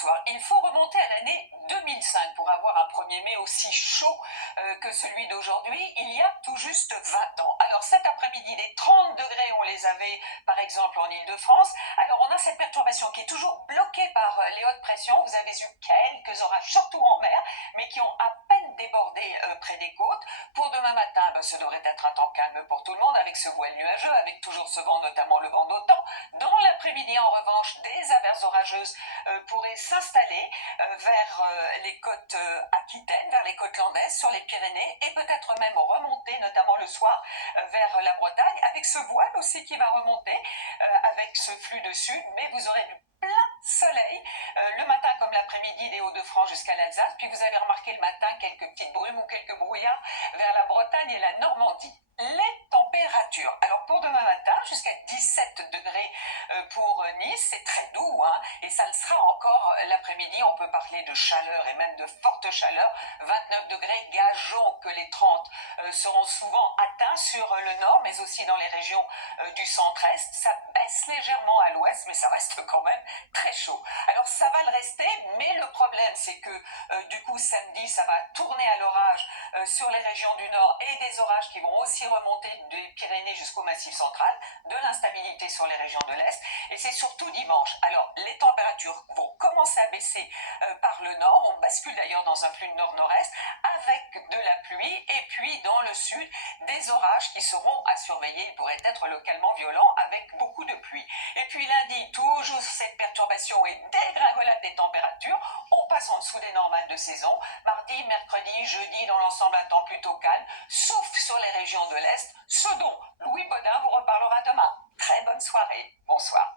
bonsoir. Il faut remonter à l'année 2005 pour avoir un 1er mai aussi chaud que celui d'aujourd'hui, il y a tout juste 20 ans. Alors cet après-midi, les 30 degrés, on les avait par exemple en Île-de-France. Alors on a cette perturbation qui est toujours bloquée par les hautes pressions. Vous avez eu quelques orages, surtout en mer, mais qui ont à peine débordé près des côtes. Pour demain matin, ce devrait être un temps calme pour tout le monde, avec ce voile nuageux, avec toujours ce vent, notamment le vent d'OTAN. Dans l'après-midi, en revanche, des averses orageuses pourraient s'installer vers les côtes aquitaines, vers les côtes landaises, sur les Pyrénées, et peut-être même remonter, notamment le soir, vers la Bretagne, avec ce voile aussi qui va remonter, avec ce flux de sud, mais vous aurez du plein soleil, le matin comme l'après-midi des Hauts-de-France jusqu'à l'Alsace, puis vous avez remarqué le matin quelques petites brumes ou quelques brouillards vers la Bretagne et la Normandie. Les températures, alors pour demain matin jusqu'à 17 degrés pour Nice, c'est très doux, et ça le sera encore l'après-midi. On peut parler de chaleur et même de forte chaleur. 29 degrés, gageons que les 30 seront souvent atteints sur le nord, mais aussi dans les régions du centre-est. Ça baisse légèrement à l'ouest, mais ça reste quand même très chaud. Alors ça va le rester, mais le problème c'est que du coup samedi ça va tourner à l'orage sur les régions du nord, et des orages qui vont aussi remonter des Pyrénées jusqu'au Massif central, de l'instabilité sur les régions de l'Est, et c'est surtout dimanche. Alors les températures vont commencer à baisser par le nord, on bascule d'ailleurs dans un flux de nord-nord-est, avec de la pluie, et puis dans le sud, des orages qui seront à surveiller. Ils pourraient être localement violents avec beaucoup de pluie. Et puis lundi, toujours cette perturbation et dégringolade des températures, on passe en dessous des normales de saison. Mardi, mercredi, jeudi, dans l'ensemble un temps plutôt calme, sauf sur les régions de l'Est, ce dont Louis Baudin vous reparlera demain. Très bonne soirée, bonsoir.